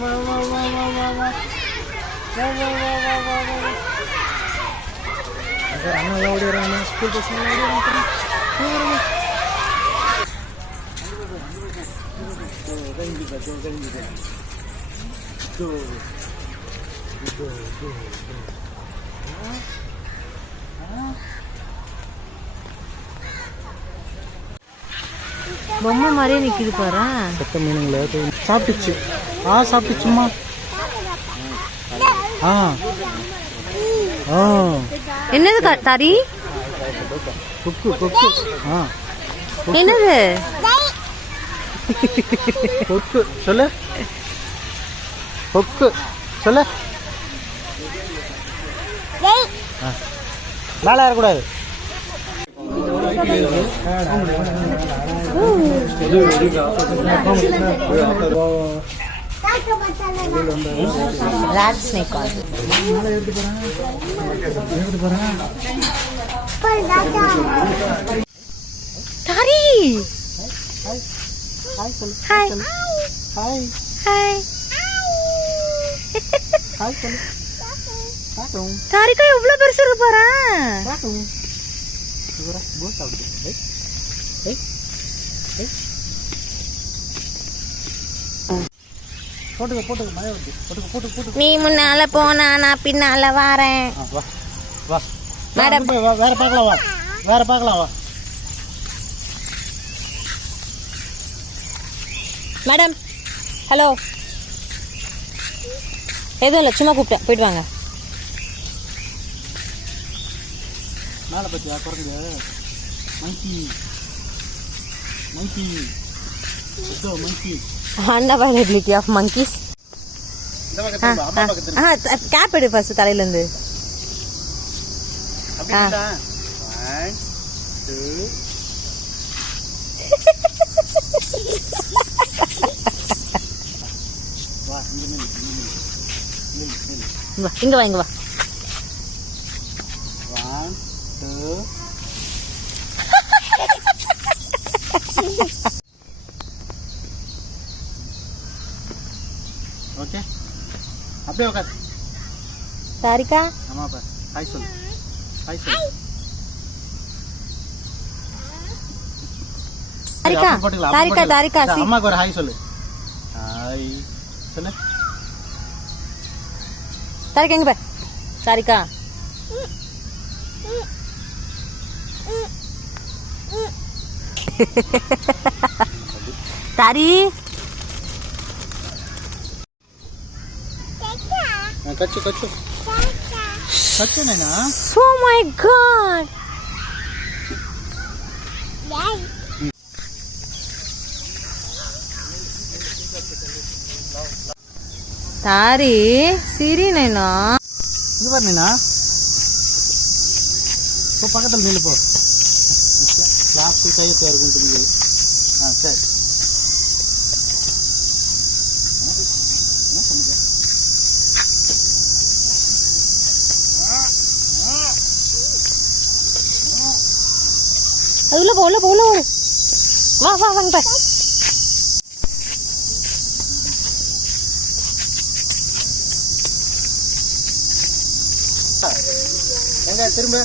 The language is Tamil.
வா வா வா வா வா வா வா வா வா வா வா வா. அண்ணா ஓடி வராங்க, ஸ்கூல் பசங்க ஓடி வராங்க. பொம்மை மாதிரியே நிக்குது பாரு. செத்த மீனுங்கள சாப்பிட்டுச்சு. சாப்பிட்டுச்சுமா. என்னது தாரி? கொக்கு கொக்கு. என்னது கொக்கு சொல்லு. கொக்கு சொல்லு. மேலே ஏறக்கூடாது. ராட் ஸ்னேக் தாரி. Hi hi hi. ஹாய் சொல்லு. தாரிக்கா எவ்வளவு பெருசு இருக்கு பாரு. நீ முன்னால போனா நான் பின்னால வாரேன். மேடம் வேற பார்க்கலாம் வா. வேற பார்க்கலாம் வா. Madam hello. எதுவும் இல்லை, சும்மா கூப்பிட்டேன், போயிட்டு வாங்க. மேலே பற்றியா குறைஞ்சது மங்கி மங்கி மங்கி அன்அவைலபிலிட்டி ஆஃப் monkeys. கேப் எடு ஃபர்ஸ்ட் தலையிலேருந்து. இங்க வா இங்க வா. 1 2. ஓகே அப்படியே உட்காரு. தாரிகா ஆமாப்பா. ஹாய் சொல்லு. ஹாய் சொல்லு. தாரிகா தாரிகா தாரிகா அம்மாக்கு ஒரு ஹாய் சொல்லு. ஹாய் சொல்லு. தாரிகா எங்க பா. தாரிகா தாரி கச்சு கச்சு கச்சு நைனா. Oh my god. தாரி சிரி நைனா. இங்க பாரு நைனா. போ பக்கத்துல நில்லு போ. கிளாஸ் கையத்தை இருக்குன்னு. சரி. உள்ள போ உள்ள போ உள்ள போ. வா வா வாங்க. எங்க திரும்ப